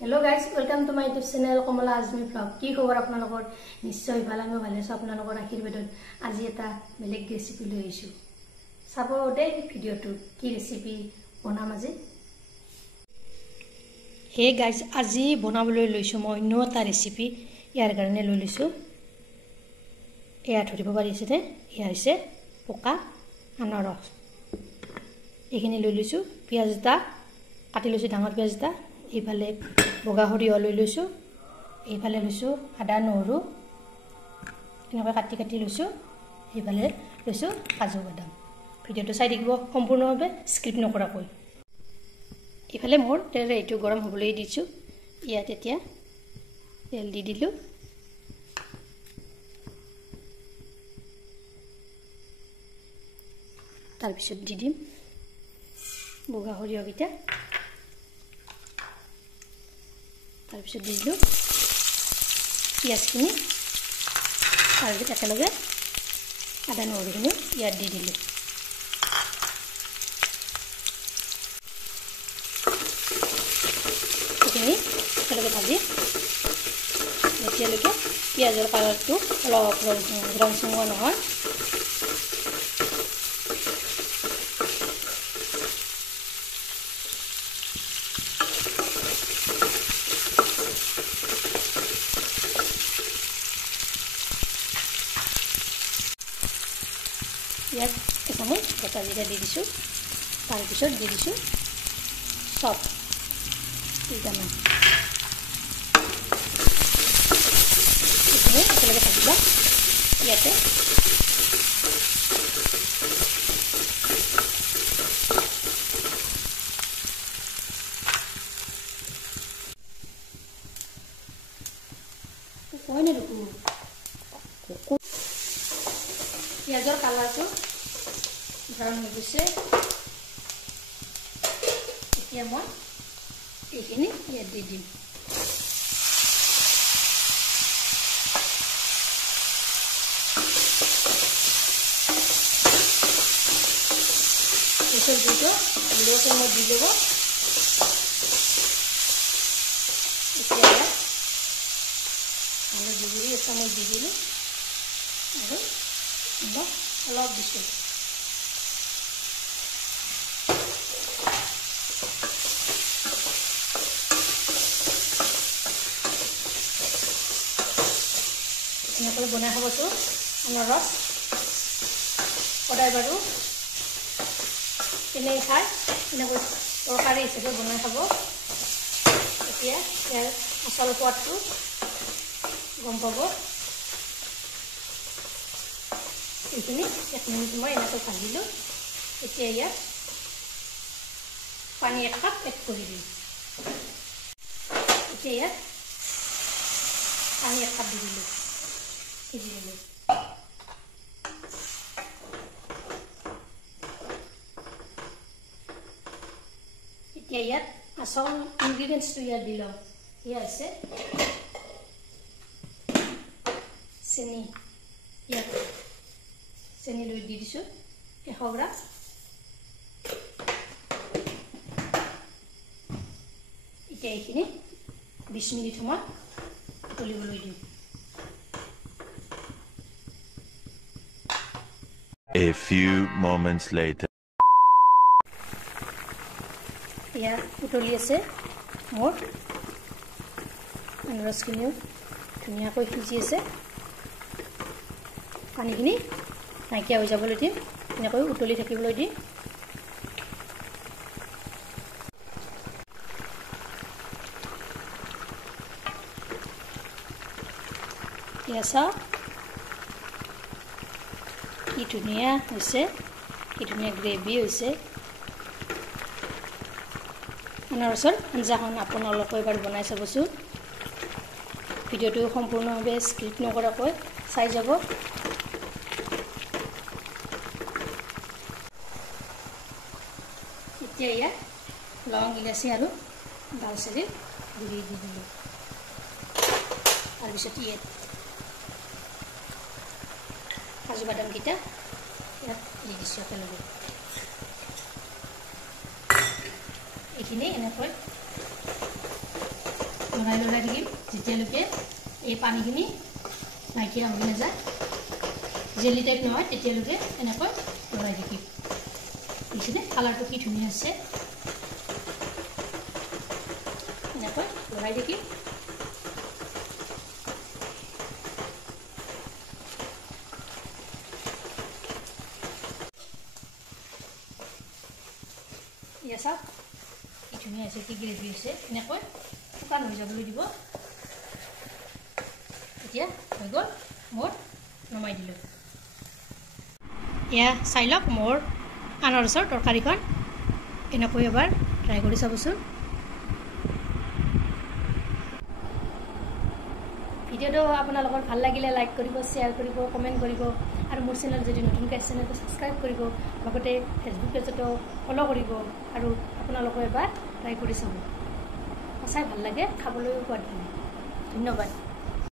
Hello guys, welcome to my YouTube channel Komala Azmi Vlog. কি খবৰ আপোনালোকৰ নিশ্চয় ভাল আমি ভালে আছো আপোনালোকৰ আশীৰ্বাদত আজি এটা বেলেগ ৰেচিপি লৈ আহিছো চাব দে ভিডিওটো কি ৰেচিপি বনাম আজি হে গাইস আজি বনাবলৈ লৈছো মই অন্য এটা ৰেচিপি ইয়াৰ কাৰণে লৈ লৈছো এয়া ধৰিব পাৰিছে নে এয়া হৈছে পকা আনাৰস এইখিনি লৈ লৈছো পিয়াজ এটা কাটি লৈছো ডাঙৰ পিয়াজ এটা এইফালে বগা সৰিয়হ লৈ লৈছো এইফালে লৈছো আদা নহৰু এনেকৈ কাটি কাটি লৈছো এইফালে লৈছো কাজু বাদাম ভিডিওটো চাই দেখিব সম্পূৰ্ণভাৱে স্কিপ নকৰাকৈ এইফালে মোৰ তেল এইটো গৰম হ'বলৈ দিছো ইয়াত এতিয়া তেল দি দিলো তাৰ পিছত দি দিম বগা সৰিয়হ কিটা তাৰ পিছত দি দিলো পিয়াজখিনি আৰু একেলগে আদা নহৰুখিনি ইয়াত দি দিলো এইখিনি একেলগে ভাজি যেতিয়ালৈকে পিয়াজৰ কালাৰটো অলপ ৰং চঙোৱা নহয় ইয়াত এচামুচ গোটা জিৰা দি দিছোঁ তাৰপিছত দি দিছোঁ চপ কেইটামান এইখিনি একেলগে থাকিবা ইয়াতে পিয়াজৰ কালাৰটো ব্ৰাউন হৈ গৈছে এতিয়া মই এইখিনি ইয়াত দি দিম পিছত দুটো ধুনীয়াকৈ মই দি দেব এতিয়া ইয়াত হালধি গুড়ি এচামুচ দি দিলোঁ আৰু অলপ দিছোঁ এনেকৈ বনাই খাবতো আনাৰস সদায় বাৰু এনেই খাই এনেকৈ তৰকাৰী হিচাপে বনাই খাব এতিয়া ইয়াৰ আচল সোৱাদটো গম পাব এইখিনি 1 মিনিট মই এনেকৈ ভাজিলোঁ এতিয়া ইয়াত পানী 1 কাপ এড কৰি দিম এতিয়া ইয়াত পানী 1 কাপ দি দিলোঁ সিজি দিলোঁ এতিয়া ইয়াত আচল ইনগ্ৰিডিয়েণ্টছটো ইয়াত দি লওঁ এয়া আছে চেনি ইয়াত চেনি লৈ দি দিছোঁ 100 গ্ৰাম এতিয়া এইখিনি 20 মিনিট সময় উতলিবলৈ দিম A few moments later এতিয়া উতলি আছে মোৰ আনাৰসখিনিও ধুনীয়াকৈ সিজি আছে পানীখিনি নাইকিয়া হৈ যাবলৈ দিম এনেকৈ উতলি থাকিবলৈ দিম এতিয়া চাওক কি ধুনীয়া হৈছে কি ধুনীয়া গ্ৰেভি হৈছে আনাৰসৰ আঞ্জাখন আপোনালোকে এবাৰ বনাই চাবচোন ভিডিওটো সম্পূৰ্ণভাৱে স্কিপ নকৰাকৈ চাই যাব এতিয়া ইয়াত লং ইলাচি আৰু দালচেনিৰ গুড়ি দি দিলোঁ তাৰপিছত ইয়াত কাজু বাদামকেইটা ইয়াত দি দিছোঁ একেলগে এইখিনি এনেকৈ লৰাই লৰাই দিম যেতিয়ালৈকে এই পানীখিনি নাইকিয়া হৈ নাযায় জেলি টাইপ নহয় তেতিয়ালৈকে এনেকৈ লৰাই দিম দেখিছেনে কালাৰটো কি ধুনীয়া আছে এনেকৈ লৰাই দিম চাওক কি ধুনীয়া আছে কি গ্ৰেভি আছে এনেকৈ শুকান হৈ যাবলৈ দিব এতিয়া হৈ গ'ল মোৰ নমাই দিলোঁ এয়া চাই লওক মোৰ আনাৰসৰ তৰকাৰীখন এনেকৈ এবাৰ ট্ৰাই কৰি চাবচোন ভিডিঅ'টো আপোনালোকৰ ভাল লাগিলে লাইক কৰিব শ্বেয়াৰ কৰিব কমেণ্ট কৰিব আৰু মোৰ চেনেল যদি নতুনকৈ আছে চেনেলটো ছাবস্ক্ৰাইব কৰিব লগতে ফেচবুক পেজতো ফ'ল' কৰিব আৰু আপোনালোকে এবাৰ ট্ৰাই কৰি চাব সঁচাই ভাল লাগে খাবলৈও সোৱাদ লাগে ধন্যবাদ